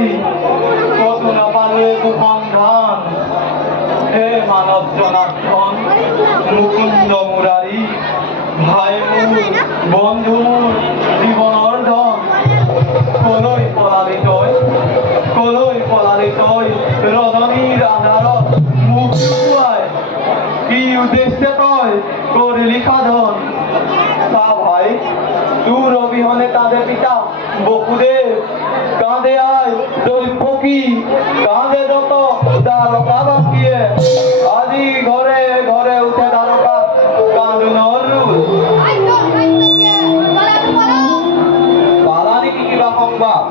বিচাৰি কতো নাপালো একো সন্ধান। হে মানৱ জনাৰ্দন মুকুন্দ মুৰাৰী, ভাই মোৰ বন্ধু মোৰ জীৱনৰ ধন। কলৈ পলালি তই, কলৈ পলালি তই ৰজনীৰ আন্ধাৰত মুখ লুকুৱাই? কি উদ্দেশ্যে তই কৰিলি সাধন? চা ভাই, তোৰ অবিহনে কাঁদে পিতা বসুদেৱ, কাঁদে আই দৈৱকী, কাঁদে যত দ্বাৰকাবাসীয়ে। আজি ঘৰে ঘৰে উঠে দ্বাৰকাত কান্দোনৰ ৰোল। পালা নেকি কিবা সংবাদ?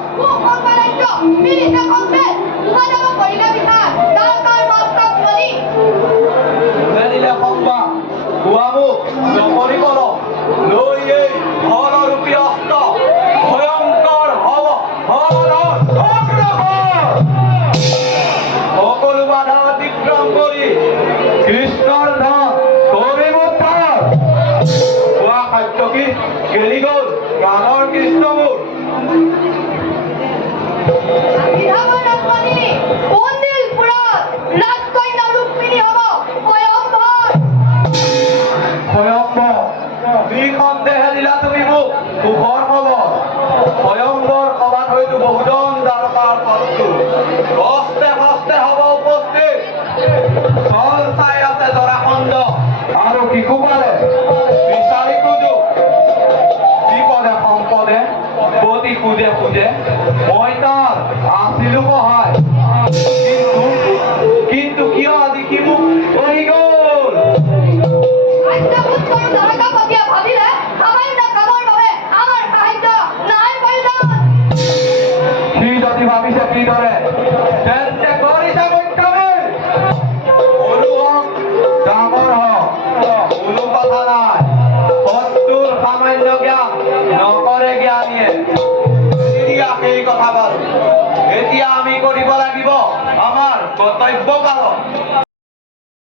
কোনে দিলে সংবাদ? কোৱা মোক, নকৰি কৰ। লৈ এই হৰৰূপী অস্ত্ৰ ভয়ংকৰ হব সকলো বাধা অতিক্ৰম কৰি কৃষ্ণৰ ধন কৰিব উদ্ধাৰ। কোৱা সত্যকি, গেলি গ'ল গানৰ কৃষ্ণ মোৰ। নিঃসন্দেহে দিলা তুমি মোক সুখৰ খবৰ। ভয়ংকৰ সভাত হয়তো বহুজন দ্বাৰকাৰ শত্ৰু হস্তে হস্তে হব উপস্থিত। চল চাই আছে জৰাসন্ধ আৰু শিশুপালে বিচাৰি খোজো বিপদে সম্পদে প্ৰতি খোজে খোজে মই তাৰ আছিলো সহায়। কিন্তু কিয়